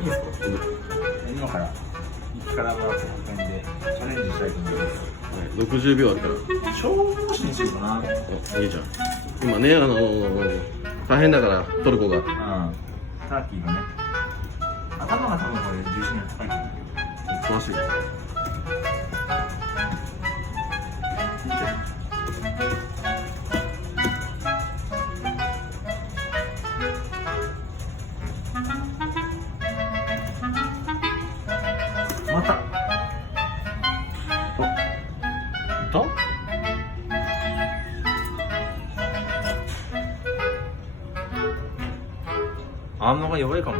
今から1からマラソン100円でチャレンジしたいと思います。はい、60秒あるから。消防士にしようかな。お、いいじゃん。今ね、大変だからトルコが。うん。ターキーがね。頭が多分これ重心が高いと思うけど。詳しい。また。と？アームが弱いかも。